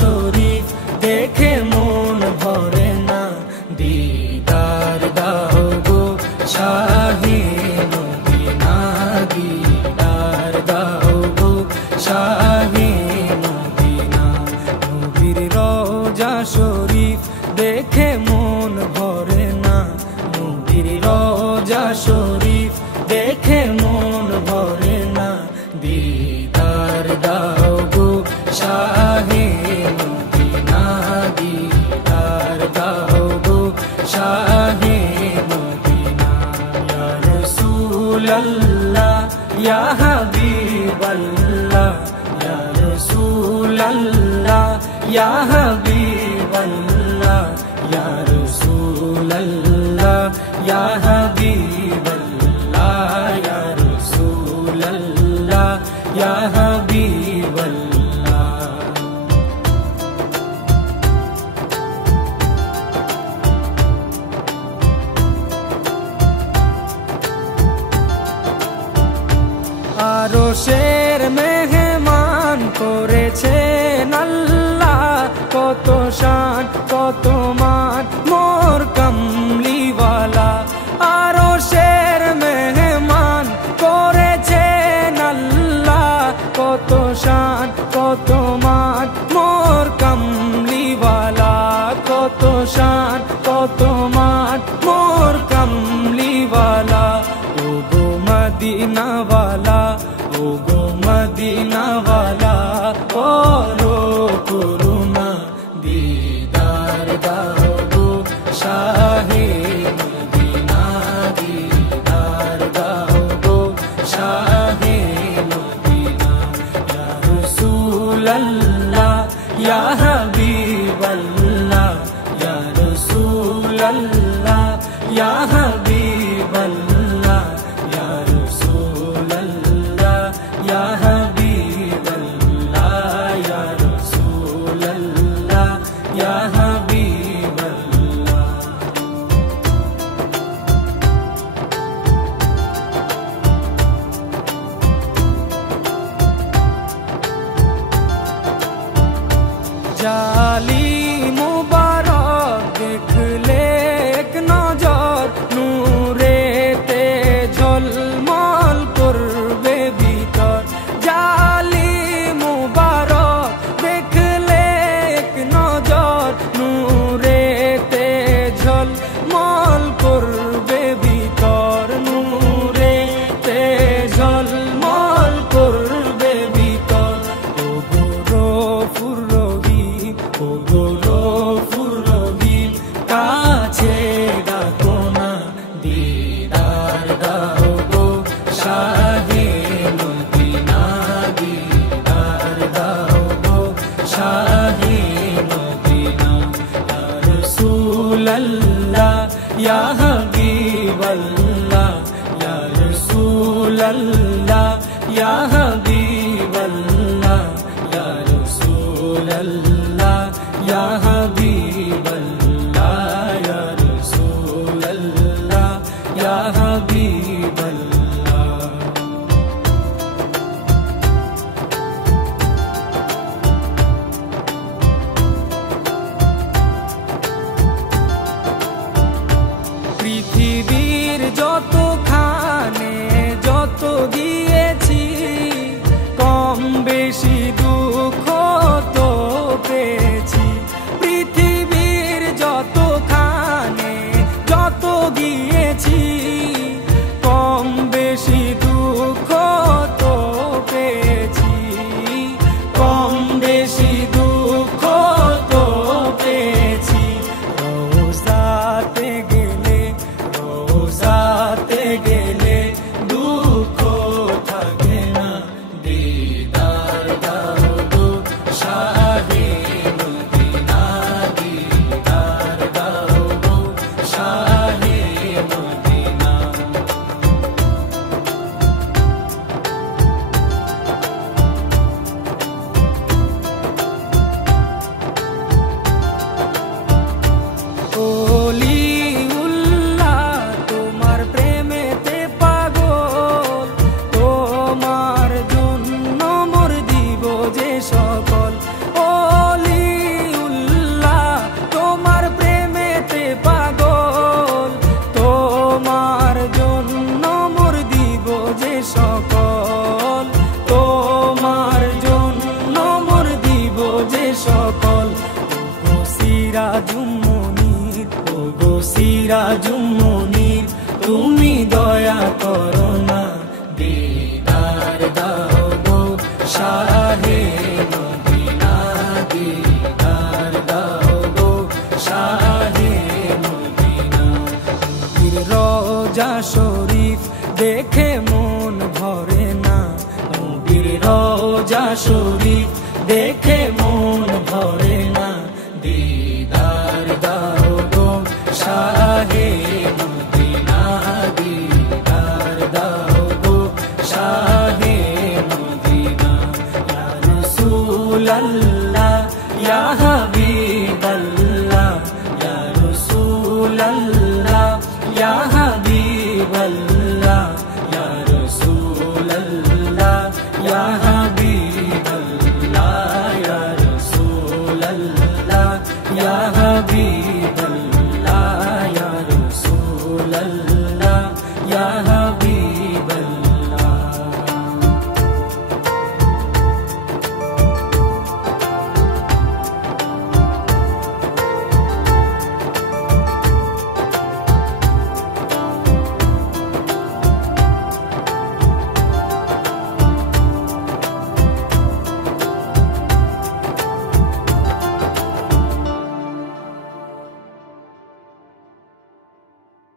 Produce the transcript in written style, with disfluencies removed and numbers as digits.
শরীফ দেখে মন ভরে না, দিদার দাও গো শাহে মদিনা, দিদার দাও গো শাহে মদিনা। নবীর রওজা শরীফ দেখে মন ভরে না, নবীর রওজা শরীফ দেখে মন ভরে না, দিদার দাও গো শাহে মদিনা, দিদার দাও গো শাহে মদিনা। ইয়া রাসূলাল্লাহ ইয়া হাবিবাল্লাহ, ইয়া রাসূলাল্লাহ ইয়া হাবিবাল্লাহ, ইয়া রাসূলাল্লাহ ইয়া হাবিবাল্লাহ, ইয়া রাসূলাল্লাহ ইয়া হাবিবাল্লাহ। আরশের মেহমান করেছেন আল্লাহ, কত শান কত মান মোর কামলিওয়ালা। আরশের মেহমান করেছেন আল্লাহ, কত শান কত মান মোর কামলিওয়ালা, কত শান কত মান মোর কামলিওয়ালা। ও গো মদিনাওয়ালা, ও গো মদিনাওয়ালা, করো করুণা, দিদার দাও গো শাহে মদিনা, দিদার দাও গো শাহে মদিনা। ইয়া রাসূলাল্লাহ ইয়া হাবিবাল্লাহ, ইয়া রাসূলাল্লাহ ইয়া হাবিবাল্লাহ, ইয়া রাসূলাল্লাহ ইয়া হাবিবাল্লাহ, ইয়া রাসূলাল্লাহ ইয়া হাবিবাল্লাহ। জালি মুবারক দেখলে এক নজর, নূরেতে ঝলমল করবে ভিতর। জালি মুবারক দেখলে এক নজর, নূরেতে ঝলমল করবে ভিতর, নূরেতে ঝলমল করবে ভিতর। ও গো রফুর রহিম, ও গো রফুর রহিম, কাছে ডাকো না, দিদার দাও গো শাহে মদিনা, দিদার দাও গো শাহে মদিনা। ইয়া রাসূলাল্লাহ ইয়া হাবিবাল্লাহ, ইয়া রাসূলাল্লাহ ইয়া হাবিবাল্লাহ, ইয়া রাসূলাল্লাহ ইয়া হাবিবাল্লাহ, ইয়া রাসূলাল্লাহ ইয়া হাবিবাল্লাহ। পৃথিবীর যতখানে যত গিয়েছি, কম বেশি দুঃখ তো পেয়েছি। পৃথিবীর যতখানে যত গিয়েছি, কম বেশি দুঃখ তো পেয়েছি, কম বেশি দুঃখ তো পেয়েছি। রওজাতে গেলে, রওজাতে গেলে দুঃখ থাকে না, দিদার দাও গো শাহে মদিনা, দিদার দাও গো শাহে মদিনা। ওলিউল্লাহ তোমার প্রেমেতে পাগল, তোমার জন্য মোর দিব যে সকল। ওলি সিরাজুম মুনির তুমি দয়া করো না, দিদার দাও গো শাহে মদিনা, দিদার দাও গো শাহে মদিনা। নবীর রওজা শরীফ দেখে মন ভরে না, নবীর রওজা শরীফ দেখে মন ভরে না, দিদার দাও গো শাহে মদিনা, দিদার দাও গো শাহে মদিনা। ইয়া রাসূলাল্লাহ ইয়া হাবিবাল্লাহ, ইয়া রাসূলাল্লাহ ইয়া হাবিবাল্লাহ, ইয়া রাসূলাল্লাহ ইয়া হাবিবাল্লাহ, ইয়া রাসূলাল্লাহ ইয়া হাবিবাল্লাহ।